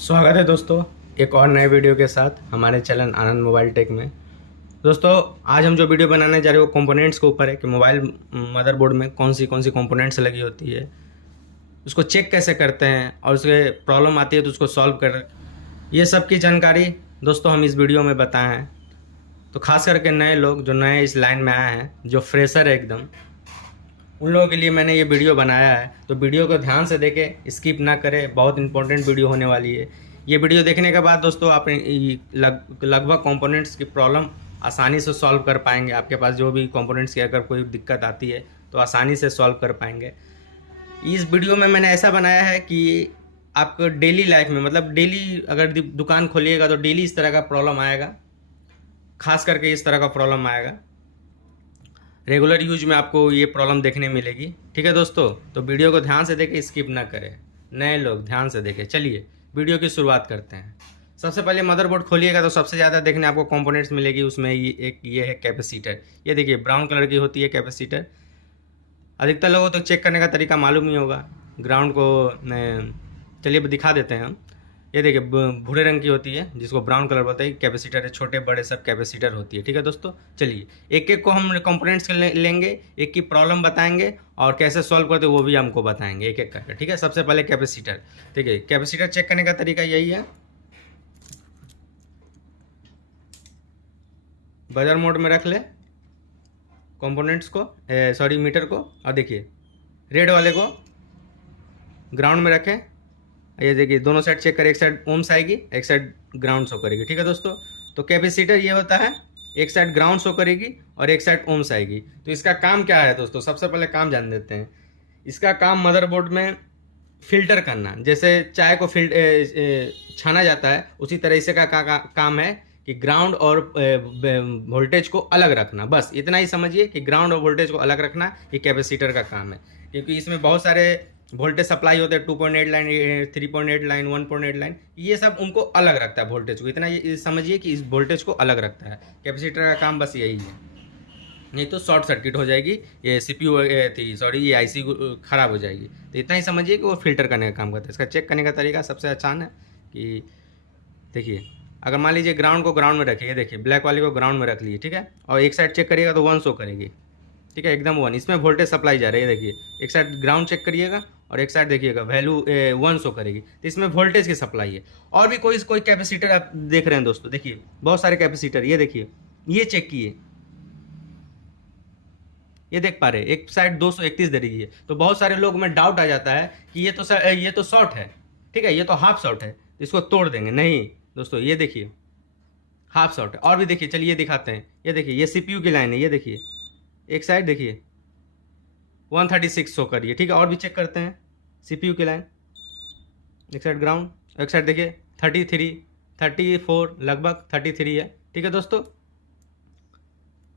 स्वागत है दोस्तों एक और नए वीडियो के साथ हमारे चैनल आनंद मोबाइल टेक में। दोस्तों आज हम जो वीडियो बनाने जा रहे हैं वो कंपोनेंट्स के ऊपर है कि मोबाइल मदरबोर्ड में कौन सी कंपोनेंट्स लगी होती है, उसको चेक कैसे करते हैं और उसके प्रॉब्लम आती है तो उसको सॉल्व कर, ये सब की जानकारी दोस्तों हम इस वीडियो में बताए हैं। तो खास करके नए लोग जो नए इस लाइन में आए हैं, जो फ्रेशर है एकदम, उन लोगों के लिए मैंने ये वीडियो बनाया है। तो वीडियो को ध्यान से देखें, स्किप ना करें, बहुत इंपॉर्टेंट वीडियो होने वाली है। ये वीडियो देखने के बाद दोस्तों आप लगभग कंपोनेंट्स की प्रॉब्लम आसानी से सॉल्व कर पाएंगे। आपके पास जो भी कंपोनेंट्स की अगर कोई दिक्कत आती है तो आसानी से सॉल्व कर पाएंगे। इस वीडियो में मैंने ऐसा बनाया है कि आपको डेली लाइफ में, मतलब डेली अगर दुकान खोलिएगा तो डेली इस तरह का प्रॉब्लम आएगा, खास करके इस तरह का प्रॉब्लम आएगा। रेगुलर यूज में आपको ये प्रॉब्लम देखने मिलेगी। ठीक है दोस्तों, तो वीडियो को ध्यान से देखें, स्किप ना करें। नए लोग ध्यान से देखें। चलिए वीडियो की शुरुआत करते हैं। सबसे पहले मदरबोर्ड खोलिएगा तो सबसे ज़्यादा देखने आपको कंपोनेंट्स मिलेगी। उसमें ये है कैपेसिटर। ये देखिए ब्राउन कलर की होती है कैपेसिटर। अधिकतर लोगों को तो चेक करने का तरीका मालूम ही होगा। ग्राउंड को चलिए दिखा देते हैं हम। ये देखिए भूरे रंग की होती है जिसको ब्राउन कलर बोलते हैं। कैपेसिटर है, छोटे बड़े सब कैपेसिटर होती है। ठीक है दोस्तों, चलिए एक एक को हम कंपोनेंट्स लेंगे, एक की प्रॉब्लम बताएंगे और कैसे सॉल्व करते वो भी हमको बताएंगे एक एक करके। ठीक है, सबसे पहले कैपेसिटर। ठीक है, कैपेसिटर चेक करने का तरीका यही है। बजर मोड में रख ले कंपोनेंट्स को, सॉरी मीटर को, और देखिए रेड वाले को ग्राउंड में रखें। ये देखिए दोनों साइड चेक करें, एक साइड ओम्स आएगी, एक साइड ग्राउंड शो करेगी। ठीक है दोस्तों, तो कैपेसिटर ये होता है, एक साइड ग्राउंड शो करेगी और एक साइड ओम्स आएगी। तो इसका काम क्या है दोस्तों, सबसे पहले काम जान देते हैं। इसका काम मदरबोर्ड में फिल्टर करना, जैसे चाय को छाना जाता है, उसी तरह इसे का काम है कि ग्राउंड और वोल्टेज को अलग रखना। बस इतना ही समझिए कि ग्राउंड और वोल्टेज को अलग रखना ये कैपेसिटर का काम है। क्योंकि इसमें बहुत सारे वोल्टेज सप्लाई होते हैं, 2.8 लाइन, 3.8 लाइन, 1.8 लाइन, ये सब उनको अलग रखता है वोल्टेज को। इतना ये समझिए कि इस वोल्टेज को अलग रखता है। कैपेसिटर का काम बस यही है, नहीं तो शॉर्ट सर्किट हो जाएगी, ये सीपीयू ये आईसी ख़राब हो जाएगी। तो इतना ही समझिए कि वो फिल्टर करने का काम करता है। इसका चेक करने का तरीका सबसे आसान है कि देखिए, अगर मान लीजिए ग्राउंड को ग्राउंड में रखिए, ये देखिए ब्लैक वाली को ग्राउंड में रख लीजिए। ठीक है, और एक साइड चेक करिएगा तो 1 शो करेगी। ठीक है, एकदम 1, इसमें वोल्टेज सप्लाई जा रही है। देखिए एक साइड ग्राउंड चेक करिएगा और एक साइड देखिएगा वैल्यू 1 शो करेगी, तो इसमें वोल्टेज की सप्लाई है। और भी कोई कैपेसिटर आप देख रहे हैं दोस्तों, देखिए बहुत सारे कैपेसिटर, ये देखिए, ये चेक किए, ये देख पा रहे हैं, एक साइड 231 दे रही है। तो बहुत सारे लोग में डाउट आ जाता है कि ये तो शॉर्ट है। ठीक है, ये तो हाफ शॉर्ट है, इसको तोड़ देंगे। नहीं दोस्तों, ये देखिए हाफ शॉर्ट है। और भी देखिए, चलिए दिखाते हैं। ये देखिए ये सीपीयू की लाइन है, ये देखिए एक साइड देखिए 136 शो करिए। ठीक है, और भी चेक करते हैं। सीपीयू की लाइन, एक साइड ग्राउंड, एक साइड देखिए 34 लगभग 33 है। ठीक है दोस्तों,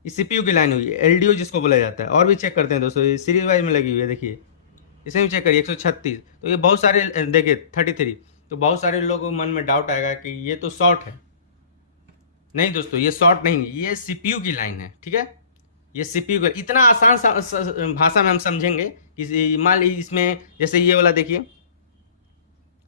इस सीपीयू की लाइन हुई है, एलडीओ जिसको बोला जाता है। और भी चेक करते हैं दोस्तों, ये सीरीज वाइज में लगी हुई है, देखिए इसमें भी चेक करिए 136। तो ये बहुत सारे देखिए 33। तो बहुत सारे लोगों मन में डाउट आएगा कि ये तो शॉर्ट है। नहीं दोस्तों, ये शॉर्ट नहीं, ये सीपीयू की लाइन है। ठीक है, ये सीपीयू का इतना आसान भाषा में हम समझेंगे कि मान लीजिए इसमें जैसे ये वाला देखिए,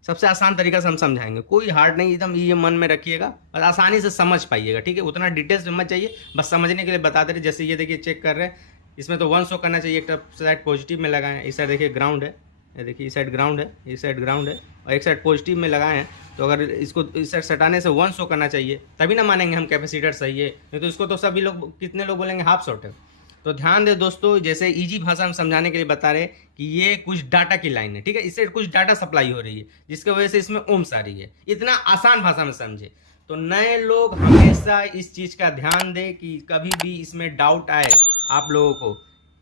सबसे आसान तरीका से हम समझाएंगे, कोई हार्ड नहीं, एकदम ये मन में रखिएगा और आसानी से समझ पाइएगा। ठीक है, उतना डिटेल्स में मत चाहिए, बस समझने के लिए बता दे रहे। जैसे ये देखिए चेक कर रहे हैं, इसमें तो 1 शो करना चाहिए, एक साइड पॉजिटिव में लगाएं, इस साइड देखिए ग्राउंड है, ये देखिए इस साइड ग्राउंड है, इस साइड ग्राउंड है, और एक साइड पॉजिटिव में लगाए हैं। तो अगर इसको इस साइड सटाने से 1 शो करना चाहिए, तभी ना मानेंगे हम कैपेसिटर सही है। नहीं तो इसको तो सभी लोग, कितने लोग बोलेंगे हाफ शॉर्ट है। तो ध्यान दे दोस्तों, जैसे इजी भाषा में समझाने के लिए बता रहे कि ये कुछ डाटा की लाइन है। ठीक है, इससे कुछ डाटा सप्लाई हो रही है जिसकी वजह से इसमें ओम्स आ रही है। इतना आसान भाषा में समझे। तो नए लोग हमेशा इस चीज़ का ध्यान दें कि कभी भी इसमें डाउट आए आप लोगों को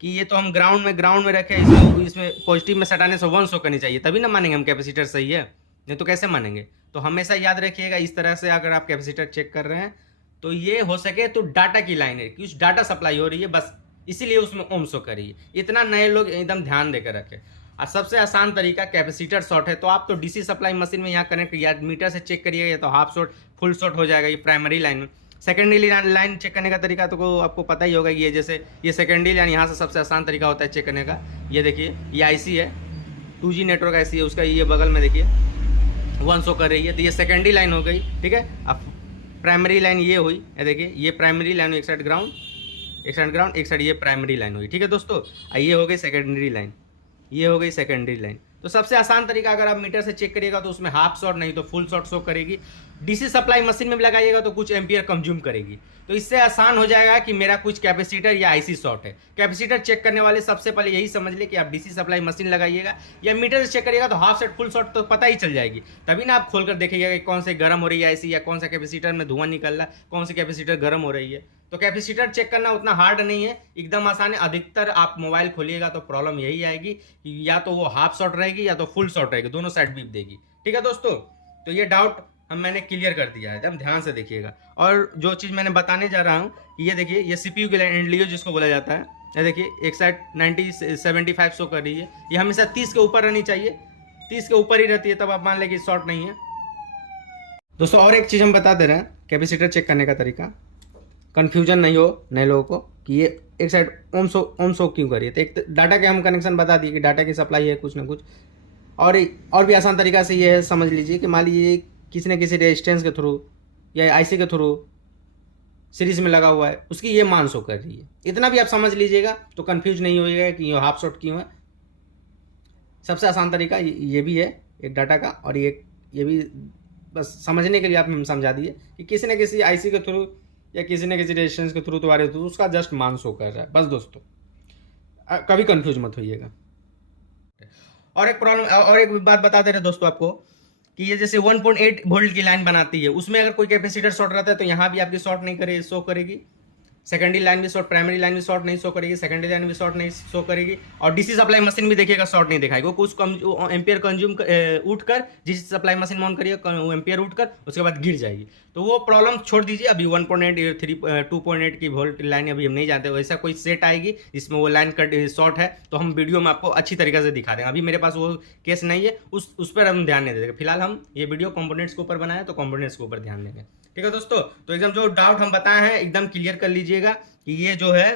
कि ये तो हम ग्राउंड में रखे, इसमें पॉजिटिव में सटाने से 1 शो करनी चाहिए, तभी ना मानेंगे हम कैपेसिटर सही है। नहीं तो कैसे मानेंगे। तो हमेशा याद रखिएगा, इस तरह से अगर आप कैपेसिटर चेक कर रहे हैं तो ये हो सके तो डाटा की लाइन है, कुछ डाटा सप्लाई हो रही है, बस इसीलिए उसमें ओम शो करिए। इतना नए लोग एकदम ध्यान देकर रखें। और सबसे आसान तरीका, कैपेसिटर शॉर्ट है तो आप तो डीसी सप्लाई मशीन में यहाँ कनेक्ट या मीटर से चेक करिएगा, या तो हाफ शॉर्ट फुल शॉर्ट हो जाएगा ये प्राइमरी लाइन में। सेकेंडरी लाइन चेक करने का तरीका तो आपको पता ही होगा। ये जैसे ये सेकेंडरी लाइन, यहाँ से सबसे आसान तरीका होता है चेक करने का। ये देखिए ये आईसी है, 2G नेटवर्क आईसी है, उसका ये बगल में देखिए 1 शो कर रही है, तो ये सेकेंडरी लाइन हो गई, ठीक है। अब प्राइमरी लाइन ये हुई, ये देखिए ये प्राइमरी लाइन हुई, एक साइड ग्राउंड, एक साइड ग्राउंड, एक साइड ये प्राइमरी लाइन हुई, ठीक है दोस्तों। ये हो गई सेकेंडरी लाइन, ये हो गई सेकेंडरी लाइन। तो सबसे आसान तरीका अगर आप मीटर से चेक करिएगा तो उसमें हाफ शॉट नहीं तो फुल शॉट शो करेगी। डीसी सप्लाई मशीन में भी लगाइएगा तो कुछ एम्पियर कंज्यूम करेगी, तो इससे आसान हो जाएगा कि मेरा कुछ कैपेसिटर या आईसी शॉर्ट है। कैपेसिटर चेक करने वाले सबसे पहले यही समझ ले कि आप डीसी सप्लाई मशीन लगाइएगा या मीटर से चेक करिएगा तो हाफ शॉट फुल शॉट तो पता ही चल जाएगी। तभी ना आप खोलकर देखिएगा कि कौन से गर्म हो रही है आईसी या कौन सा कैपेसिटर में धुआं निकल रहा है, कौन सी कैपेसिटर गर्म हो रही है। तो कैपेसिटर चेक करना उतना हार्ड नहीं है, एकदम आसान है। अधिकतर आप मोबाइल खोलिएगा तो प्रॉब्लम यही आएगी कि या तो वो हाफ शॉट रहेगी या तो फुल शॉट रहेगी, दोनों साइड बीप देगी, ठीक है दोस्तों। तो ये डाउट मैंने क्लियर कर दिया है, एकदम ध्यान से देखिएगा। और जो चीज़ मैंने बताने जा रहा हूँ कि ये देखिए ये सीपीयू की लाइन एंडलियो जिसको बोला जाता है, ये देखिए एक साइड 75 शो कर रही है, ये हमेशा 30 के ऊपर रहनी चाहिए, 30 के ऊपर ही रहती है तब आप मान लें कि शॉर्ट नहीं है दोस्तों। और एक चीज़ हम बता दे रहे हैं कैपेसिटर चेक करने का तरीका, कन्फ्यूजन नहीं हो नए लोगों को कि ये एक साइड ओम शो क्यों करिए। तो एक डाटा के हम कनेक्शन बता दिए कि डाटा की सप्लाई है कुछ ना कुछ। और भी आसान तरीका से ये है, समझ लीजिए कि मान लीजिए किसी न किसी रेजिस्टेंस के थ्रू या आईसी के थ्रू सीरीज में लगा हुआ है, उसकी ये मान शो कर रही है। इतना भी आप समझ लीजिएगा तो कंफ्यूज नहीं होइएगा कि ये हाफ शॉट क्यों है। सबसे आसान तरीका ये भी है एक डाटा का, और ये भी बस समझने के लिए आप हम समझा दिए कि किसी न किसी आईसी के थ्रू या किसी न किसी रेजिस्टेंस के थ्रू तुम्हारे थ्रू उसका जस्ट मान शो कर रहा है, बस दोस्तों कभी कंफ्यूज मत होइएगा। और एक बात बता दे रहे दोस्तों आपको कि ये जैसे 1.8 वोल्ट की लाइन बनाती है, उसमें अगर कोई कैपेसिटर शॉर्ट रहता है तो यहाँ भी आपकी शॉर्ट नहीं करे शो करेगी, सेकेंडरी लाइन भी शॉर्ट, प्राइमरी लाइन भी शॉर्ट नहीं शो करेगी, सेकेंडरी लाइन भी शॉर्ट नहीं शो करेगी, और डीसी सप्लाई मशीन भी देखिएगा शॉर्ट नहीं दिखाएगी। वो कुछ एम्पियर कंज्यूम उठकर डीसी सप्लाई मशीन ऑन करिए, एम्पियर उठकर उसके बाद गिर जाएगी, तो वो प्रॉब्लम छोड़ दीजिए। अभी 1.8 2.8 की वोल्ट लाइन अभी हम नहीं जानते, वैसा कोई सेट आएगी जिसमें वो लाइन कट शॉर्ट है तो हम वीडियो में आपको अच्छी तरीके से दिखा देंगे। अभी मेरे पास वो केस नहीं है, उस पर हम ध्यान नहीं देंगे। फिलहाल हम ये वीडियो कंपोनेंट्स के ऊपर बनाए तो कंपोनेंट्स के ऊपर ध्यान देंगे, ठीक है दोस्तों। तो एकदम जो डाउट हम बताए हैं एकदम क्लियर कर लीजिएगा कि ये जो है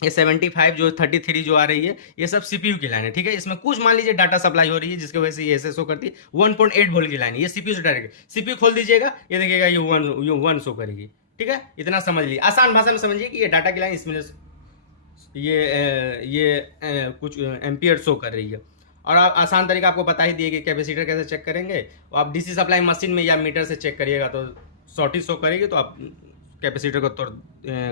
ये 75 जो 33 जो आ रही है ये सब सीपीयू की लाइन है, ठीक है। इसमें कुछ मान लीजिए डाटा सप्लाई हो रही है जिसकी वजह से ये ऐसे शो करती है। 1.8 वोल्ट की लाइन है, ये सीपीयू से डायरेक्ट, सीपीयू खोल दीजिएगा ये देखिएगा ये 1 शो करेगी, ठीक है। इतना समझ लीजिए, आसान भाषा में समझिए कि ये डाटा की लाइन इसमें ये कुछ एम्पियर शो कर रही है। और आप आसान तरीका आपको बता ही दिए कि कैपेसिटर कैसे चेक करेंगे। आप डीसी सप्लाई मशीन में या मीटर से चेक करिएगा तो शॉर्टेज शो करेगी, तो आप कैपेसिटर को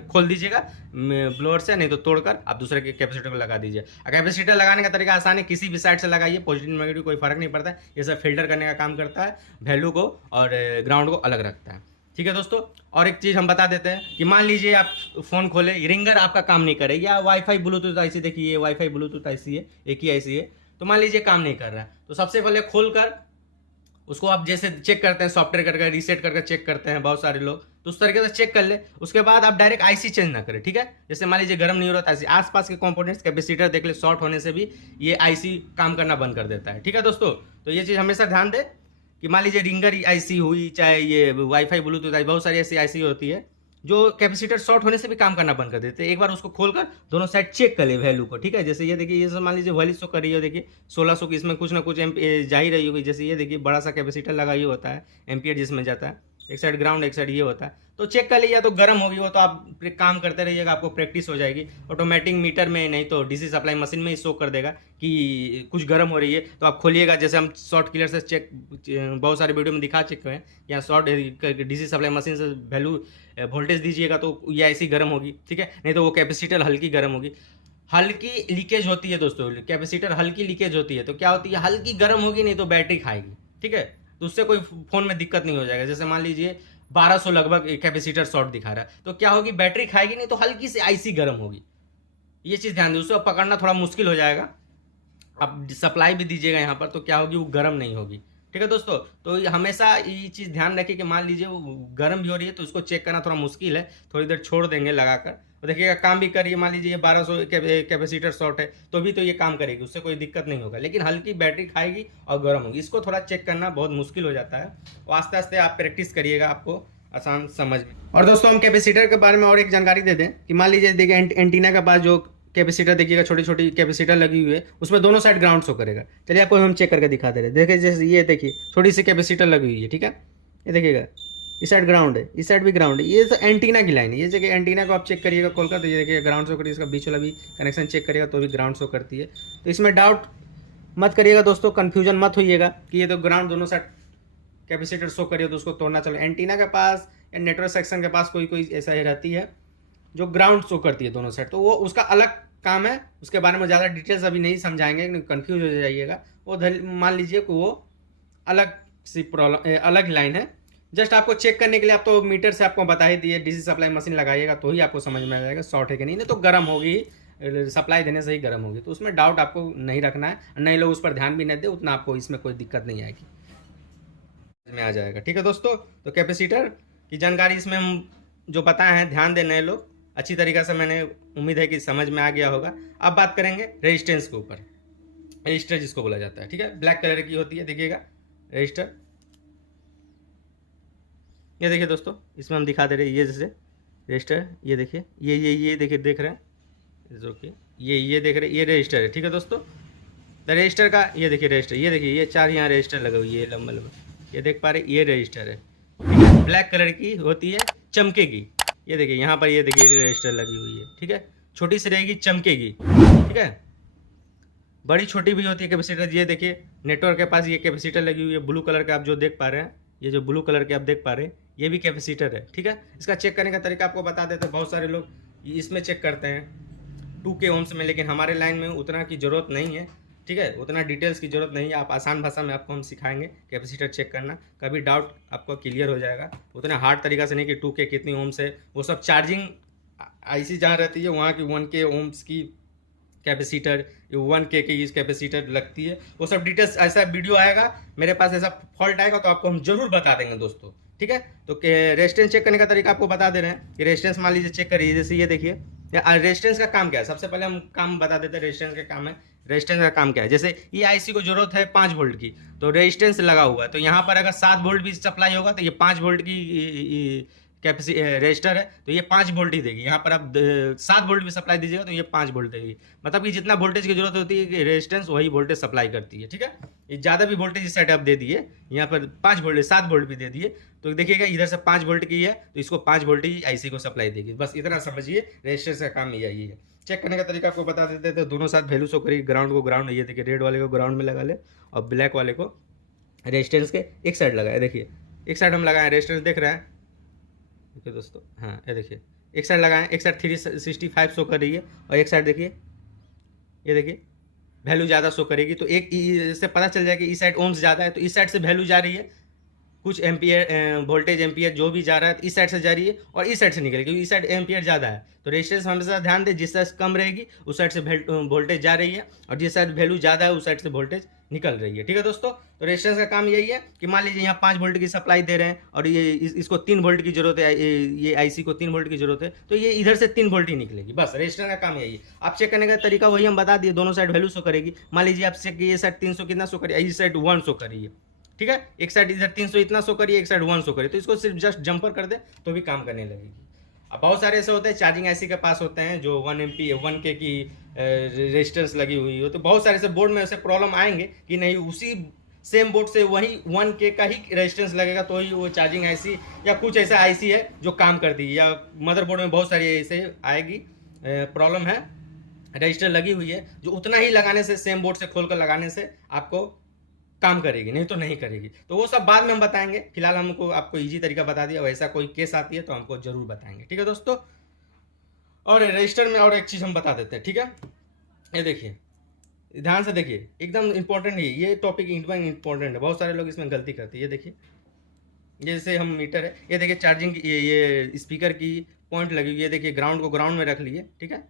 खोल दीजिएगा ब्लोअर से, नहीं तो तोड़कर आप दूसरे के कैपेसिटर को लगा दीजिए। कैपेसिटर लगाने का तरीका आसान है, किसी भी साइड से लगाइए, पॉजिटिव नेगेटिव कोई फर्क नहीं पड़ता है, ये सब फिल्टर करने का काम करता है, वैल्यू को और ग्राउंड को अलग रखता है, ठीक है दोस्तों। और एक चीज़ हम बता देते हैं कि मान लीजिए आप फ़ोन खोले, रिंगर आपका काम नहीं करे, या वाईफाई ब्लूटूथ आईसी, देखिए वाईफाई ब्लूटूथ आईसी है, एक ही आईसी है, तो मान लीजिए काम नहीं कर रहा है, तो सबसे पहले खोलकर उसको आप जैसे चेक करते हैं सॉफ्टवेयर करके रीसेट करके चेक करते हैं बहुत सारे लोग, तो उस तरीके से चेक कर ले। उसके बाद आप डायरेक्ट आईसी चेंज ना करें, ठीक है। जैसे मान लीजिए गर्म नहीं हो रहा था आईसी, आसपास के कंपोनेंट्स कैपेसिटर देख ले, शॉर्ट होने से भी ये आईसी काम करना बंद कर देता है, ठीक है दोस्तों। तो ये चीज़ हमेशा ध्यान दे कि मान लीजिए रिंगर आईसी हुई, चाहे ये वाईफाई ब्लूटूथ आई, बहुत सारी ऐसी आईसी होती है जो कैपेसिटर शॉर्ट होने से भी काम करना बंद कर देते हैं। एक बार उसको खोलकर दोनों साइड चेक कर ले वैल्यू को, ठीक है। जैसे ये देखिए, ये मान लीजिए वैल्यू शो कर रही है, देखिए 1600 की, इसमें कुछ ना कुछ जा ही रही होगी। जैसे ये देखिए बड़ा सा कैपेसिटर लगा ही होता है, एम्पियर जिसमें जाता है, एक साइड ग्राउंड एक साइड ये होता है, तो चेक कर लीजिए। तो गर्म होगी वो तो आप काम करते रहिएगा, आपको प्रैक्टिस हो जाएगी। ऑटोमेटिक मीटर में नहीं तो डीसी सप्लाई मशीन में ही शो कर देगा कि कुछ गर्म हो रही है, तो आप खोलिएगा। जैसे हम शॉर्ट क्लियर से चेक बहुत सारे वीडियो में दिखा चुके हैं, या शॉर्ट डीसी सप्लाई मशीन से वैल्यू वोल्टेज दीजिएगा तो ये ऐसी गर्म होगी, ठीक है। नहीं तो वो कैपेसिटर हल्की गर्म होगी, हल्की लीकेज होती है दोस्तों, कैपेसिटर हल्की लीकेज होती है, तो क्या होती है, हल्की गर्म होगी, नहीं तो बैटरी खाएगी, ठीक है। तो उससे कोई फोन में दिक्कत नहीं हो जाएगा। जैसे मान लीजिए 1200 लगभग कैपेसिटर शॉर्ट दिखा रहा है, तो क्या होगी, बैटरी खाएगी नहीं तो हल्की सी आईसी गर्म होगी। ये चीज़ ध्यान दीजिए, उसको पकड़ना थोड़ा मुश्किल हो जाएगा। आप सप्लाई भी दीजिएगा यहाँ पर तो क्या होगी, वो गर्म नहीं होगी, ठीक है दोस्तों। तो हमेशा ये चीज़ ध्यान रखिए कि मान लीजिए वो गर्म भी हो रही है तो उसको चेक करना थोड़ा मुश्किल है, थोड़ी देर छोड़ देंगे लगाकर, तो देखिएगा काम भी करिए। मान लीजिए 1200 कैपेसिटर शॉर्ट है तो भी तो ये काम करेगी, उससे कोई दिक्कत नहीं होगा, लेकिन हल्की बैटरी खाएगी और गर्म होगी। इसको थोड़ा चेक करना बहुत मुश्किल हो जाता है, और आस्ते आस्ते आप प्रैक्टिस करिएगा, आपको आसान समझ में। और दोस्तों हम कैपेसिटर के बारे में और एक जानकारी दे दें कि मान लीजिए देखिए एंटीना के पास जो कैपेसिटर देखिएगा, छोटी छोटी कैपेसिटर लगी हुई है, उसमें दोनों साइड ग्राउंड शो करेगा। चलिए आपको हम चेक करके दिखा दे रहे हैं। देखिए जैसे ये देखिए छोटी सी कैपेसिटर लगी हुई है, ठीक है, ये देखिएगा इस साइड ग्राउंड है, इस साइड भी ग्राउंड है। ये तो एंटीना की लाइन है, ये जगह एंटीना को आप चेक करिएगा खोलकर, तो ये देखिए ग्राउंड शो करिए, इसका बीच वाला भी कनेक्शन चेक करिएगा तो भी ग्राउंड शो करती है। तो इसमें डाउट मत करिएगा दोस्तों, कन्फ्यूजन मत होइएगा कि ये तो ग्राउंड दोनों साइड कैपेसिटर शो करिए तो उसको तोड़ना चलो। एंटीना के पास या नेटवर्क सेक्शन के पास कोई कोई ऐसा ही रहती है जो ग्राउंड शो करती है दोनों साइड, तो वो उसका अलग काम है, उसके बारे में ज़्यादा डिटेल्स अभी नहीं समझाएंगे, कंफ्यूज हो जाइएगा। वो मान लीजिए कि वो अलग सी प्रॉब्लम, अलग लाइन है। जस्ट आपको चेक करने के लिए, आप तो मीटर से आपको बता ही दिए, डीसी सप्लाई मशीन लगाइएगा तो ही आपको समझ में आ जाएगा शॉर्ट है कि नहीं तो गर्म होगी, सप्लाई देने से ही गर्म होगी। तो उसमें डाउट आपको नहीं रखना है, नए लोग उस पर ध्यान भी नहीं दे, उतना आपको इसमें कोई दिक्कत नहीं आएगी, में आ जाएगा। ठीक है दोस्तों, तो कैपेसिटर की जानकारी इसमें हम जो बताए हैं ध्यान दें नए लोग, अच्छी तरीक़े से मैंने उम्मीद है कि समझ में आ गया होगा। अब बात करेंगे रेजिस्टेंस के ऊपर, रजिस्टर जिसको बोला जाता है, ठीक है, ब्लैक कलर की होती है, देखिएगा रजिस्टर। ये देखिए दोस्तों, इसमें हम दिखा दे रहे हैं, ये जैसे रजिस्टर, ये देखिए, ये देखिए, देख रहे हैं ओके, ये देख रहे हैं, ये रजिस्टर है। ठीक है दोस्तों, द रजिस्टर का ये देखिए रजिस्टर, ये देखिए ये 4 यहाँ रजिस्टर लगे हुए, ये लंबा लंबा, ये देख पा रहे, ये रजिस्टर है, ठीक है, ब्लैक कलर की होती है, चमकेगी। ये देखिए यहाँ पर, ये देखिए ये रजिस्टर लगी हुई है, ठीक है, छोटी सी रहेगी, चमकेगी, ठीक है, बड़ी छोटी भी होती है कैपेसिटर। ये देखिए नेटवर्क के पास ये कैपेसिटर लगी हुई है, ब्लू कलर का आप जो देख पा रहे हैं, ये जो ब्लू कलर के आप देख पा रहे हैं, ये भी कैपेसिटर है। ठीक है, इसका चेक करने का तरीका आपको बता देते हैं। बहुत सारे लोग इसमें चेक करते हैं 2K ओम्स में, लेकिन हमारे लाइन में उतना की ज़रूरत नहीं है, ठीक है, उतना डिटेल्स की ज़रूरत नहीं है। आप आसान भाषा में आपको हम सिखाएंगे कैपेसिटर चेक करना, कभी डाउट आपको क्लियर हो जाएगा। उतना हार्ड तरीका से नहीं कि 2K कितनी ओम्स है, वो सब चार्जिंग आईसी जहाँ रहती है वहाँ की 1K ओम्स की कैपेसिटर, 1K की इस कैपेसिटर लगती है, वो सब डिटेल्स, ऐसा वीडियो आएगा मेरे पास, ऐसा फॉल्ट आएगा तो आपको हम जरूर बता देंगे दोस्तों। ठीक है, तो रेजिस्टेंस चेक करने का तरीका आपको बता दे रहे हैं कि रेजिस्टेंस मान लीजिए चेक करिए, जैसे ये देखिए रेजिस्टेंस का काम क्या है। सबसे पहले हम काम बता देते हैं रेजिस्टेंस का काम है। रेजिस्टेंस का काम क्या है, जैसे ये आईसी को जरूरत है 5 वोल्ट की, तो रेजिस्टेंस लगा हुआ है, तो यहाँ पर अगर 7 वोल्ट भी सप्लाई होगा तो ये 5 वोल्ट की रजिस्टर है, तो ये 5 वोल्ट ही देगी। यहाँ पर आप 7 वोल्ट भी सप्लाई दीजिएगा तो ये 5 वोल्ट देगी, मतलब कि जितना वोल्टेज की जरूरत होती है कि रेजिस्टेंस वही वोल्टेज सप्लाई करती है। ठीक है, ये ज़्यादा भी वोल्टेज इस साइड आप दे दिए, यहाँ पर 5 वोल्ट 7 वोल्ट भी दे दिए, तो देखिएगा इधर से 5 वोल्ट की है तो इसको 5 वोल्ट ही आईसी को सप्लाई देगी। बस इतना समझिए, रेजिस्टेंस का काम यही है। चेक करने का तरीका आपको बता देते हैं, तो दोनों साथ वैल्यू शो करिए, ग्राउंड को ग्राउंड, ये देखिए रेड वाले को ग्राउंड में लगा ले और ब्लैक वाले को रेजिस्टेंस के एक साइड लगाए। देखिए एक साइड हम लगाए, रेजिस्टेंस देख रहे हैं, देखिए दोस्तों, हाँ ये देखिए एक साइड लगाएं, एक साइड 365 शो कर रही है और एक साइड देखिए, ये देखिए वैल्यू ज़्यादा शो करेगी, तो एक इससे पता चल जाएगा कि इस साइड ओम्स ज़्यादा है, तो इस साइड से वैल्यू जा रही है, कुछ एम्पियर वोल्टेज एम्पियर जो भी जा रहा है इस साइड से जा रही है और इस साइड से निकलेगी, क्योंकि इस साइड एम्पियर ज़्यादा है। तो रेजिस्टेंस हमेशा ध्यान दें, जिस साइड कम रहेगी उस साइड से वोल्टेज जा रही है, और जिस साइड वैल्यू ज़्यादा है उस साइड से वोल्टेज निकल रही है। ठीक है दोस्तों, तो रेजिस्टेंस का काम यही है कि मान लीजिए यहाँ 5 वोल्ट की सप्लाई दे रहे हैं और ये इसको 3 वोल्ट की जरूरत है, ये आईसी को 3 वोल्ट की जरूरत है, तो ये इधर से 3 वोल्ट ही निकलेगी। बस रेजिस्टेंस का काम यही है। आप चेक करने का तरीका वही हम बता दिए, दोनों साइड वैल्यू शो करेगी। मान लीजिए आप चेक, ये साइड 300 कितना शो करिए, इस साइड 1 शो करिए, ठीक है, एक साइड इधर 300 इतना शो करिए, एक साइड 1 शो करिए, तो इसको सिर्फ जस्ट जंपर कर दे तो भी काम करने लगेगी। अब बहुत सारे ऐसे होते हैं चार्जिंग आईसी के पास होते हैं जो 1K की रेजिस्टेंस लगी हुई हो, तो बहुत सारे ऐसे बोर्ड में ऐसे प्रॉब्लम आएंगे कि नहीं उसी सेम बोर्ड से वही 1K का ही रेजिस्टेंस लगेगा तो ही वो चार्जिंग आईसी या कुछ ऐसा आईसी है जो काम करती है, या मदरबोर्ड में बहुत सारी ऐसे आएगी प्रॉब्लम है, रजिस्टर लगी हुई है जो उतना ही लगाने से, सेम बोर्ड से खोल कर लगाने से आपको काम करेगी, नहीं तो नहीं करेगी। तो वो सब बाद में हम बताएंगे, फिलहाल हमको आपको इजी तरीका बता दिया, वैसा कोई केस आती है तो हमको जरूर बताएंगे। ठीक है दोस्तों, और रजिस्टर में और एक चीज़ हम बता देते हैं। ठीक है, ये देखिए ध्यान से देखिए, एकदम इंपॉर्टेंट है ये टॉपिक, एकदम इंपॉर्टेंट है, बहुत सारे लोग इसमें गलती करते हैं। ये देखिए, जैसे हम मीटर है, ये देखिए चार्जिंग, ये स्पीकर की पॉइंट लगी हुई है, देखिए ग्राउंड को ग्राउंड में रख लिए, ठीक है,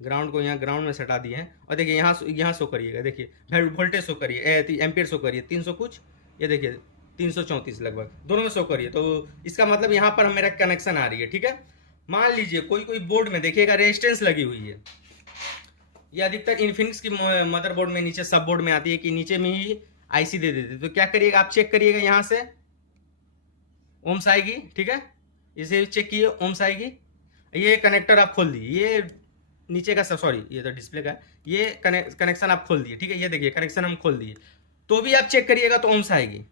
ग्राउंड को यहाँ ग्राउंड में सटा दिए हैं, और देखिए यहाँ शो करिएगा, देखिए वोल्टेज शो करिए, एम्पियर शो करिए 300 कुछ, ये देखिए 334 लगभग, दोनों में शो करिए, तो इसका मतलब यहाँ पर मेरा कनेक्शन आ रही है। ठीक है, मान लीजिए कोई बोर्ड में देखिएगा रेजिस्टेंस लगी हुई है, ये अधिकतर इन्फिनिक्स की मदरबोर्ड में नीचे सब बोर्ड में आती है कि नीचे में ही आईसी दे देते, तो क्या करिएगा आप चेक करिएगा, यहाँ से ओम्स आएगी, ठीक है, इसे चेक किए ओम्स आएगी, ये कनेक्टर आप खोल दिए, ये नीचे का, सॉरी ये तो डिस्प्ले का, ये कनेक्शन आप खोल दिए, ठीक है, ये देखिए कनेक्शन हम खोल दिए, तो भी आप चेक करिएगा तो ओम्स आएगी।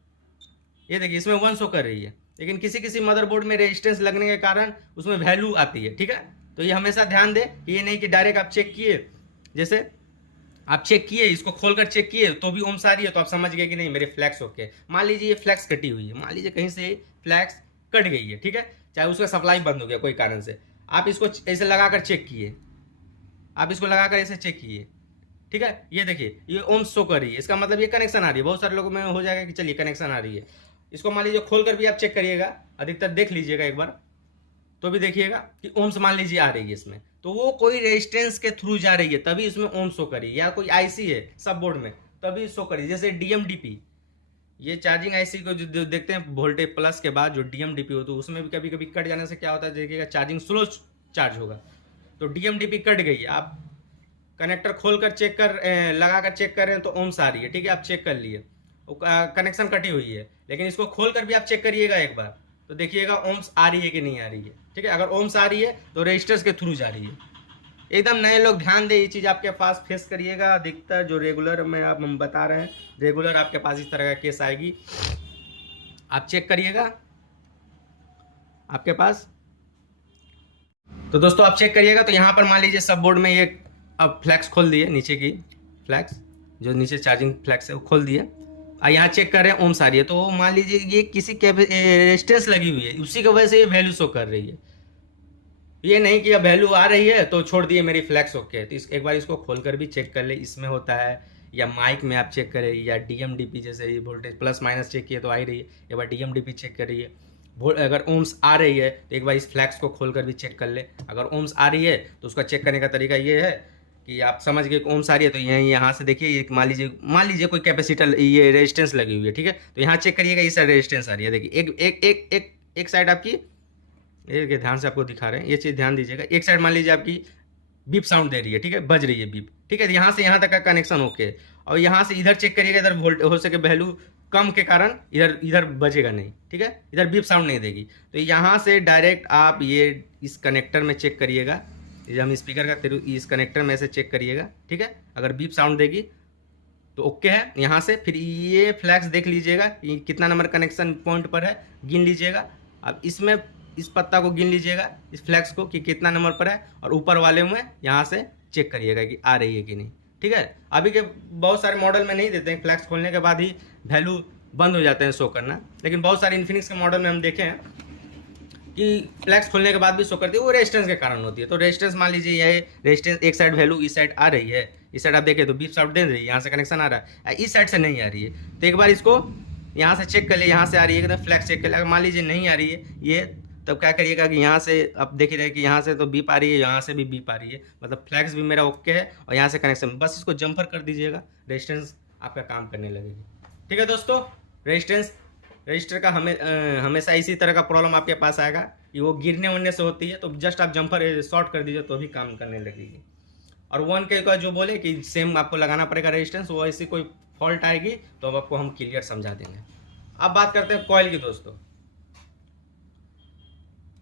ये देखिए इसमें 1 शो कर रही है, लेकिन किसी किसी मदरबोर्ड में रेजिस्टेंस लगने के कारण उसमें वैल्यू आती है, ठीक है। तो ये हमेशा ध्यान दें, ये नहीं कि डायरेक्ट आप चेक किए, जैसे आप चेक किए, इसको खोलकर चेक किए तो भी ओम्स आ रही है, तो आप समझ गए कि नहीं मेरे फ्लैक्स ओके। मान लीजिए ये फ्लैक्स कटी हुई है, मान लीजिए कहीं से फ्लैक्स कट गई है, ठीक है, चाहे उसका सप्लाई बंद हो गया कोई कारण से, आप इसको ऐसे लगाकर चेक किए, आप इसको लगाकर ऐसे चेक किए, ठीक है, ये देखिए ये ओम्स शो कर रही है, इसका मतलब ये कनेक्शन आ रही है। बहुत सारे लोगों में हो जाएगा कि चलिए कनेक्शन आ रही है, इसको मान लीजिए खोलकर भी आप चेक करिएगा, अधिकतर देख लीजिएगा एक बार, तो भी देखिएगा कि ओम्स मान लीजिए आ रही है इसमें, तो वो कोई रेजिस्टेंस के थ्रू जा रही है तभी इसमें ओम शो करी, या कोई आईसी है सब बोर्ड में तभी शो करी। जैसे डीएमडीपी, ये चार्जिंग आईसी को जो देखते हैं वोल्टेज प्लस के बाद जो डीएमडीपी होता है उसमें भी कभी कभी कट जाने से क्या होता है, देखिएगा चार्जिंग स्लो चार्ज होगा, तो डीएमडीपी कट गई, आप कनेक्टर खोल कर चेक कर लगा कर चेक कर रहे हैं तो ओम्स आ रही है, ठीक है, आप चेक कर लिए, कनेक्शन कटी हुई है, लेकिन इसको खोल कर भी आप चेक करिएगा एक बार, तो देखिएगा ओम्स आ रही है कि नहीं आ रही है, ठीक है। अगर ओम्स आ रही है तो रजिस्टर्स के थ्रू जा रही है। एकदम नए लोग ध्यान दें, ये चीज़ आपके पास फेस करिएगा, अधिकतर जो रेगुलर में आप हम बता रहे हैं, रेगुलर आपके पास इस तरह का केस आएगी, आप चेक करिएगा आपके पास। तो दोस्तों आप चेक करिएगा, तो यहाँ पर मान लीजिए सब बोर्ड में ये अब फ्लैक्स खोल दिए, नीचे की फ्लैक्स जो नीचे चार्जिंग फ्लैक्स है वो खोल दिए, और यहाँ चेक कर रहे हैं ओम्स आ रही है, तो मान लीजिए ये किसी रेजिस्टेंस लगी हुई है, उसी की वजह से ये वैल्यू शो कर रही है। ये नहीं कि अब वैल्यू आ रही है तो छोड़ दिए मेरी फ्लैक्स ओके, तो एक बार इसको खोलकर भी चेक कर ले, इसमें होता है, या माइक में आप चेक करें, या डीएमडीपी जैसे ये वोल्टेज प्लस माइनस चेक किए तो आ ही रही है, एक बार डीएमडीपी चेक करिए, अगर ओम्स आ रही है तो एक बार इस फ्लैक्स को खोलकर भी चेक कर ले। अगर ओम्स आ रही है तो उसका चेक करने का तरीका ये है कि आप समझ गए ओम्स आ रही है, तो यहाँ से देखिए, मान लीजिए कोई कैपेसिटर ये रेजिस्टेंस लगी हुई है, ठीक है, तो यहाँ चेक करिएगा इस साइड रेजिस्टेंस आ रही है, देखिए एक एक एक एक एक साइड आपकी, ये ध्यान से आपको दिखा रहे हैं, ये चीज़ ध्यान दीजिएगा, एक साइड मान लीजिए आपकी बीप साउंड दे रही है, ठीक है, बज रही है बीप, ठीक है, यहाँ से यहाँ तक का कनेक्शन ओके, और यहाँ से इधर चेक करिएगा, इधर वोल्ट हो सके वैल्यू कम के कारण इधर बजेगा नहीं, ठीक है, इधर बीप साउंड नहीं देगी, तो यहाँ से डायरेक्ट आप ये इस कनेक्टर में चेक करिएगा, ये हम स्पीकर का इस कनेक्टर में से चेक करिएगा, ठीक है, अगर बीप साउंड देगी तो ओके है। यहाँ से फिर ये फ्लैक्स देख लीजिएगा कि कितना नंबर कनेक्शन पॉइंट पर है, गिन लीजिएगा, अब इसमें इस पत्ता को गिन लीजिएगा, इस फ्लैक्स को कि कितना नंबर पर है, और ऊपर वाले में यहाँ से चेक करिएगा कि आ रही है कि नहीं, ठीक है। अभी के बहुत सारे मॉडल में नहीं देते हैं, फ्लैक्स खोलने के बाद ही वैल्यू बंद हो जाते हैं शो करना, लेकिन बहुत सारे इन्फिनिक्स के मॉडल में हम देखे हैं कि फ्लैक्स खोलने के बाद भी शो करती है, वो रेजिस्टेंस के कारण होती है। तो रेजिस्टेंस मान लीजिए ये रेजिस्टेंस एक साइड वैल्यू इस साइड आ रही है, इस साइड आप देखें तो बीप साउंड दे रही है, यहाँ से कनेक्शन आ रहा है, इस साइड से नहीं आ रही है, तो एक बार इसको यहाँ से चेक कर ले, यहाँ से आ रही है तो फ्लैक्स चेक कर ले, अगर मान लीजिए नहीं आ रही है ये, तब क्या करिएगा कि यहाँ से आप देख रहे हैं कि यहाँ से तो बीप आ रही है, यहाँ से भी बीप आ रही है, मतलब फ्लैक्स भी मेरा ओके है, और यहाँ से कनेक्शन, बस इसको जंपर कर दीजिएगा, रेजिस्टेंस आपका काम करने लगेगी, ठीक है दोस्तों। रजिस्टर का हमेशा इसी तरह का प्रॉब्लम आपके पास आएगा कि वो गिरने उड़ने से होती है, तो जस्ट आप जंपर शॉर्ट कर दीजिए तो भी काम करने लगेगी। और 1K का जो बोले कि सेम आपको लगाना पड़ेगा रेजिस्टेंस, वो ऐसी कोई फॉल्ट आएगी तो अब आपको हम क्लियर समझा देंगे। अब बात करते हैं कॉइल की दोस्तों।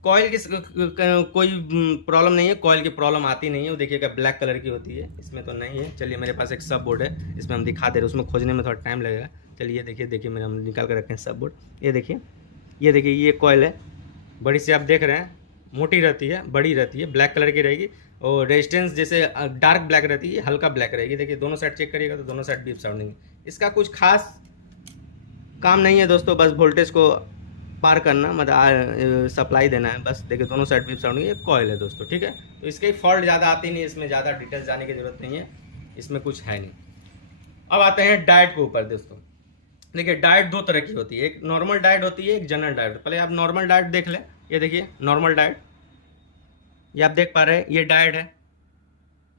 कॉइल की कोई प्रॉब्लम नहीं है, कॉइल की प्रॉब्लम आती नहीं है, वो देखिएगा ब्लैक कलर की होती है, इसमें तो नहीं है। चलिए मेरे पास एक सब बोर्ड है, इसमें हम दिखा दे रहे हैं, उसमें खोजने में थोड़ा टाइम लगेगा। चलिए देखिए मेरे हम निकाल कर रखे हैं सब बोर्ड, ये देखिए ये कॉइल है, बड़ी सी आप देख रहे हैं, मोटी रहती है, बड़ी रहती है, ब्लैक कलर की रहेगी, और रेजिस्टेंस जैसे डार्क ब्लैक रहती है, हल्का ब्लैक रहेगी। देखिए दोनों साइड चेक करिएगा तो दोनों साइड बीप साउंडिंग है। इसका कुछ खास काम नहीं है दोस्तों, बस वोल्टेज को पार करना, मतलब सप्लाई देना है बस। देखिए दोनों साइड बीप साउंडिंग, ये कॉइल है दोस्तों, ठीक है। तो इसके फॉल्ट ज़्यादा आती नहीं, इसमें ज़्यादा डिटेल्स जाने की जरूरत नहीं है, इसमें कुछ है नहीं। अब आते हैं डायोड के ऊपर दोस्तों। देखिए डायोड दो तरह की होती है, एक नॉर्मल डायोड होती है, एक जनरल डायोड। पहले आप नॉर्मल डायोड देख लें, ये देखिए नॉर्मल डायोड, ये आप देख पा रहे हैं, ये डायोड है,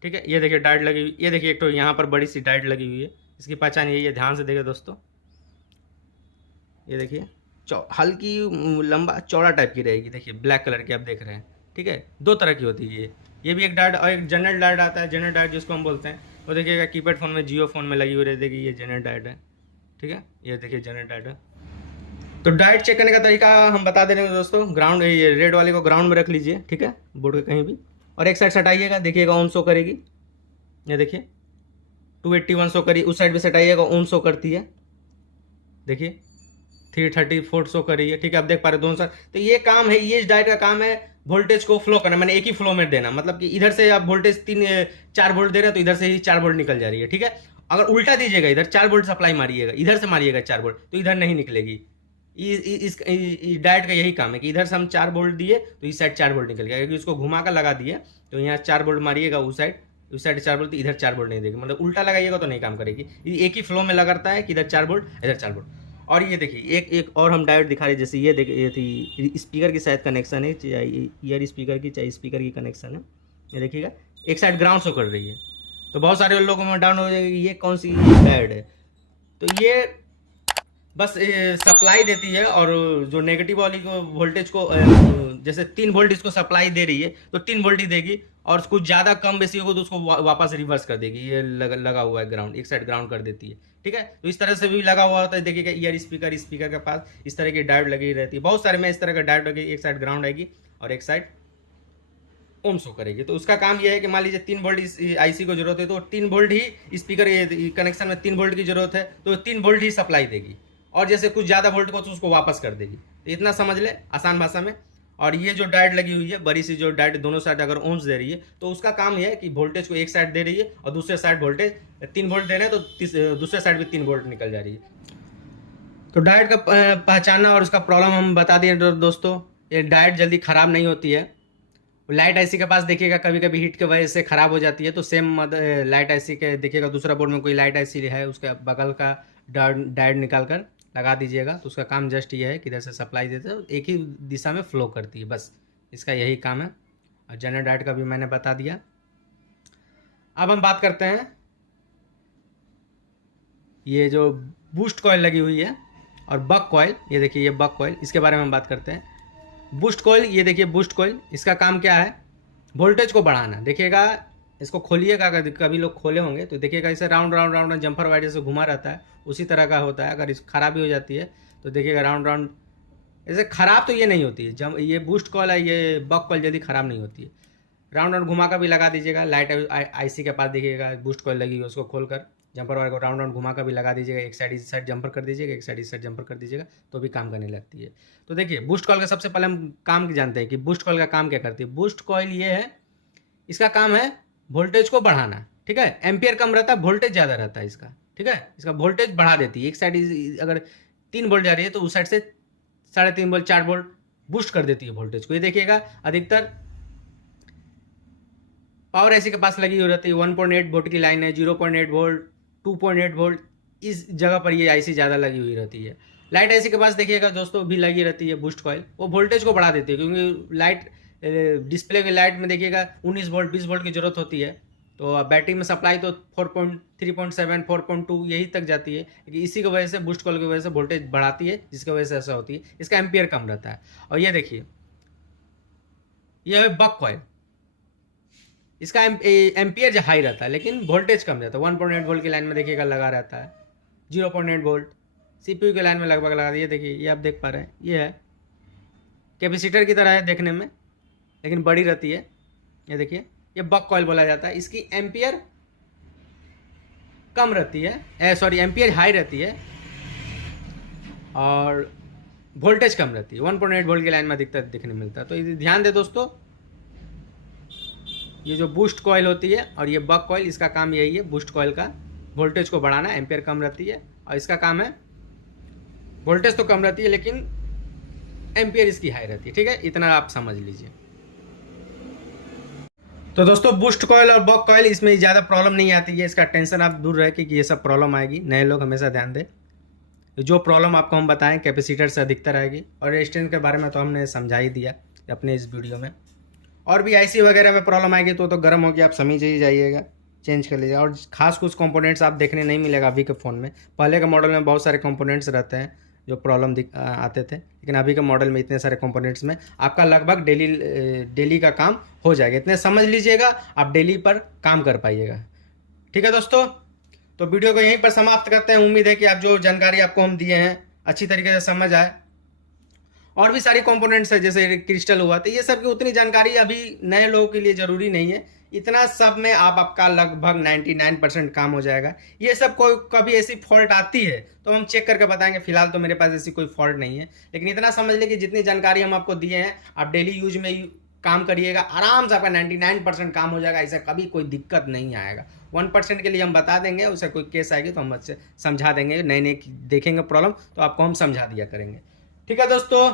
ठीक है। ये देखिए डायोड लगी हुई, ये देखिए एक तो यहाँ पर बड़ी सी डायोड लगी हुई है, इसकी पहचान यही है, ध्यान से देखिए दोस्तों, ये देखिए हल्की लंबा चौड़ा टाइप की रहेगी, देखिए ब्लैक कलर की आप देख रहे हैं, ठीक है। दो तरह की होती है ये भी एक डायोड, और एक जनरल डायोड आता है। जनरल डायोड जिसको हम बोलते हैं, वो देखिएगा कीपैड फ़ोन में, जियो फ़ोन में लगी हुई रहेगी, ये जनरल डायोड है, ठीक है। ये देखिए जनरल डायोड है। तो डायोड चेक करने का तरीका हम बता दे रहे हैं दोस्तों। ग्राउंड, ये रेड वाले को ग्राउंड में रख लीजिए, ठीक है, बोर्ड के कहीं भी, और एक साइड सटाइएगा, देखिएगा ऑन शो करेगी, ये देखिए 281 शो करी, उस साइड भी सटाइएगा ऑन शो करती है, देखिए 334 शो कर रही है, ठीक है, आप देख पा रहे दोनों साइड। तो ये काम है, ये इस डायोड का काम है वोल्टेज को फ्लो करना, मैंने एक ही फ्लो में देना, मतलब कि इधर से आप वोल्टेज 4 वोल्ट दे रहे हैं तो इधर से ही 4 वोल्ट निकल जा रही है, ठीक है। अगर उल्टा दीजिएगा, इधर 4 वोल्ट सप्लाई मारिएगा, इधर से मारिएगा 4 वोल्ट, तो इधर नहीं निकलेगी। इस डायोड का यही काम है कि इधर से हम 4 वोल्ट दिए तो इस साइड 4 वोल्ट निकल गया, क्योंकि उसको घुमा कर लगा दिए तो यहाँ 4 वोल्ट मारिएगा उस साइड 4 वोल्ट, तो इधर 4 वोल्ट नहीं देगी, मतलब उल्टा लगाइएगा तो नहीं काम करेगी। एक ही फ्लो में लगाता है कि इधर 4 वोल्ट इधर 4 वोल्ट। और ये देखिए एक और हम डायोड दिखा रहे, जैसे ये देखिए, ये थी स्पीकर की शायद कनेक्शन है, चाहे ईयर स्पीकर की चाहे स्पीकर की कनेक्शन है, ये देखिएगा एक साइड ग्राउंड शो कर रही है। तो बहुत सारे लोगों में डाउन हो जाएगी ये कौन सी डायोड है, तो ये बस सप्लाई देती है, और जो नेगेटिव वाली को वोल्टेज को जैसे 3 वोल्ट इसको सप्लाई दे रही है तो 3 वोल्ट ही देगी, और कुछ ज़्यादा कम बेसी होगा तो उसको वापस रिवर्स कर देगी। ये लगा हुआ है ग्राउंड, एक साइड ग्राउंड कर देती है, ठीक है। तो इस तरह से भी लगा हुआ होता है, देखिएगा ईयर स्पीकर के पास इस तरह की डायोड लगी रहती है, बहुत सारे में इस तरह का डायोड लगी, एक साइड ग्राउंड आएगी और एक साइड ओम शो करेगी। तो उसका काम यह है कि मान लीजिए 3 वोल्ट इस आईसी को जरूरत है तो 3 वोल्ट ही स्पीकर कनेक्शन में 3 वोल्ट की जरूरत है तो 3 वोल्ट ही सप्लाई देगी, और जैसे कुछ ज़्यादा वोल्ट को तो उसको वापस कर देगी। तो इतना समझ ले आसान भाषा में। और ये जो डायोड लगी हुई है बड़ी सी, जो डायोड दोनों साइड अगर ओम्स दे रही है तो उसका काम यह है कि वोल्टेज को एक साइड दे रही है और दूसरे साइड वोल्टेज 3 वोल्ट दे रहे हैं तो दूसरे साइड भी 3 वोल्ट निकल जा रही है। तो डायोड का पहचानना और उसका प्रॉब्लम हम बता दिए दोस्तों। ये डायोड जल्दी ख़राब नहीं होती है। लाइट आईसी के पास देखिएगा कभी कभी हीट की वजह से ख़राब हो जाती है, तो सेम लाइट आईसी के देखिएगा दूसरा बोर्ड में कोई लाइट आईसी है, उसके बगल का डायोड निकाल कर लगा दीजिएगा। तो उसका काम जस्ट ये है कि इधर से सप्लाई देते हैं, एक ही दिशा में फ्लो करती है, बस इसका यही काम है। और जनरल डायोड का भी मैंने बता दिया। अब हम बात करते हैं ये जो बूस्ट कॉइल लगी हुई है और बक कॉइल, ये देखिए ये बक कॉइल, इसके बारे में हम बात करते हैं। बूस्ट कॉइल, ये देखिए बूस्ट कॉइल, इसका काम क्या है, वोल्टेज को बढ़ाना। देखिएगा इसको खोलिएगा, अगर कभी लोग खोले होंगे तो देखिएगा इसे round round round jumper wide से घुमा रहता है, उसी तरह का होता है। अगर इस खराबी हो जाती है तो देखिएगा राउंड राउंड, ऐसे ख़राब तो ये नहीं होती है, जब ये बूस्ट कॉइल है, ये बक कॉइल जल्दी ख़राब नहीं होती है। राउंड राउंड घुमा कर भी लगा दीजिएगा। लाइट आईसी के पास देखिएगा बूस्ट कॉइल लगी है, उसको खोलकर जंपर वाले को राउंड राउंड घुमा कर भी लगा दीजिएगा। एक साइड इस साइड जंपर कर दीजिएगा, एक साइड इस साइड जंपर कर दीजिएगा, तो भी काम करने लगती है। तो देखिए बूस्ट कॉइल का सबसे पहले हम काम जानते हैं कि बूस्ट कॉइल का काम क्या करती है। बूस्ट कॉइल ये है, इसका काम है वोल्टेज को बढ़ाना, ठीक है। एम्पियर कम रहता है, वोल्टेज ज़्यादा रहता है इसका, ठीक है। इसका वोल्टेज बढ़ा देती है। एक साइड अगर 3 वोल्ट जा रही है तो उस साइड से 3.5 वोल्ट 4 वोल्ट बूस्ट कर देती है वोल्टेज को। ये देखिएगा अधिकतर पावर आईसी के पास लगी हुई रहती है। 1.8 वोल्ट की लाइन है, 0.8 वोल्ट, 2.8 वोल्ट, इस जगह पर ये आईसी ज़्यादा लगी हुई रहती है। लाइट आईसी के पास देखिएगा दोस्तों भी लगी रहती है बूस्ट कॉइल, वो वोल्टेज को बढ़ा देती है, क्योंकि लाइट डिस्प्ले के लाइट में देखिएगा 19 वोल्ट 20 वोल्ट की ज़रूरत होती है, तो बैटरी में सप्लाई तो 3.7 4.2 यही तक जाती है, लेकिन इसी की वजह से बूस्ट कॉइल की वजह से वोल्टेज बढ़ाती है, जिसकी वजह से ऐसा होती है। इसका एम्पियर कम रहता है। और ये देखिए यह है बक कॉइल, इसका एम्पियर जो हाई रहता है लेकिन वोल्टेज कम रहता है। 1.8 वोल्ट की लाइन में देखिएगा लगा रहता है, 0.8 वोल्ट सीपीयू की लाइन में लगभग लगा दिए। देखिए ये आप देख पा रहे हैं, ये है कैपेसिटर की तरह है देखने में, लेकिन बड़ी रहती है। ये देखिए ये बक कॉइल बोला जाता है। इसकी एम्पियर कम रहती है, सॉरी एम्पियर हाई रहती है और वोल्टेज कम रहती है। 1.8 वोल्ट की लाइन में अधिकतर दिखने मिलता है। तो ये ध्यान दे दोस्तों, ये जो बूस्ट कॉइल होती है और ये बक कॉइल, इसका काम यही है बूस्ट कॉइल का, वोल्टेज को बढ़ाना। एम्पियर कम रहती है और इसका काम है, वोल्टेज तो कम रहती है लेकिन एम्पियर इसकी हाई रहती है, ठीक है। इतना आप समझ लीजिए। तो दोस्तों बूस्ट कॉइल और बक कॉइल इसमें ज़्यादा प्रॉब्लम नहीं आती है, इसका टेंशन आप दूर रहे कि ये सब प्रॉब्लम आएगी। नए लोग हमेशा ध्यान दें, जो प्रॉब्लम आपको हम बताएं कैपेसिटर से अधिकतर आएगी। और रेजिस्टेंस के बारे में तो हमने समझा ही दिया अपने इस वीडियो में। और भी आईसी वगैरह में प्रॉब्लम आएगी तो गर्म होगी, आप समझ ही जाइएगा, चेंज कर लीजिएगा। और खास कुछ कंपोनेंट्स आप देखने नहीं मिलेगा अभी के फ़ोन में। पहले के मॉडल में बहुत सारे कंपोनेंट्स रहते हैं जो प्रॉब्लम आते थे, लेकिन अभी के मॉडल में इतने सारे कंपोनेंट्स में आपका लगभग डेली का काम हो जाएगा। इतने समझ लीजिएगा, आप डेली पर काम कर पाइएगा, ठीक है दोस्तों। तो वीडियो को यहीं पर समाप्त करते हैं। उम्मीद है कि आप जो जानकारी आपको हम दिए हैं अच्छी तरीके से समझ आए। और भी सारी कंपोनेंट्स है जैसे क्रिस्टल हुआ, तो ये सब की उतनी जानकारी अभी नए लोगों के लिए ज़रूरी नहीं है। इतना सब में आपका लगभग 99% काम हो जाएगा। ये सब कोई कभी ऐसी फॉल्ट आती है तो हम चेक करके बताएंगे, फिलहाल तो मेरे पास ऐसी कोई फॉल्ट नहीं है। लेकिन इतना समझ लें कि जितनी जानकारी हम आपको दिए हैं आप डेली यूज में काम करिएगा, आराम से आपका 99% काम हो जाएगा। ऐसा कभी कोई दिक्कत नहीं आएगा। 1% के लिए हम बता देंगे, उससे कोई केस आएगी तो हम अच्छे समझा देंगे, नए नए देखेंगे प्रॉब्लम तो आपको हम समझा दिया करेंगे। ठीक है दोस्तों,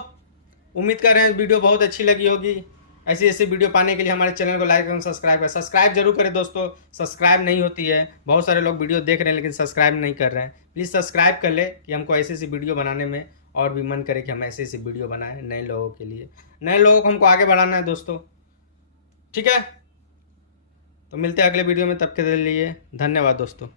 उम्मीद कर रहे हैं वीडियो बहुत अच्छी लगी होगी। ऐसी ऐसी वीडियो पाने के लिए हमारे चैनल को लाइक एवं सब्सक्राइब करें। सब्सक्राइब जरूर करें दोस्तों, सब्सक्राइब नहीं होती है, बहुत सारे लोग वीडियो देख रहे हैं लेकिन सब्सक्राइब नहीं कर रहे हैं। प्लीज़ सब्सक्राइब कर ले कि हमको ऐसी ऐसी वीडियो बनाने में और भी मन करे कि हम ऐसी ऐसी वीडियो बनाएं नए लोगों के लिए। नए लोगों को हमको आगे बढ़ाना है दोस्तों। ठीक है, तो मिलते हैं अगले वीडियो में, तब के लिए धन्यवाद दोस्तों।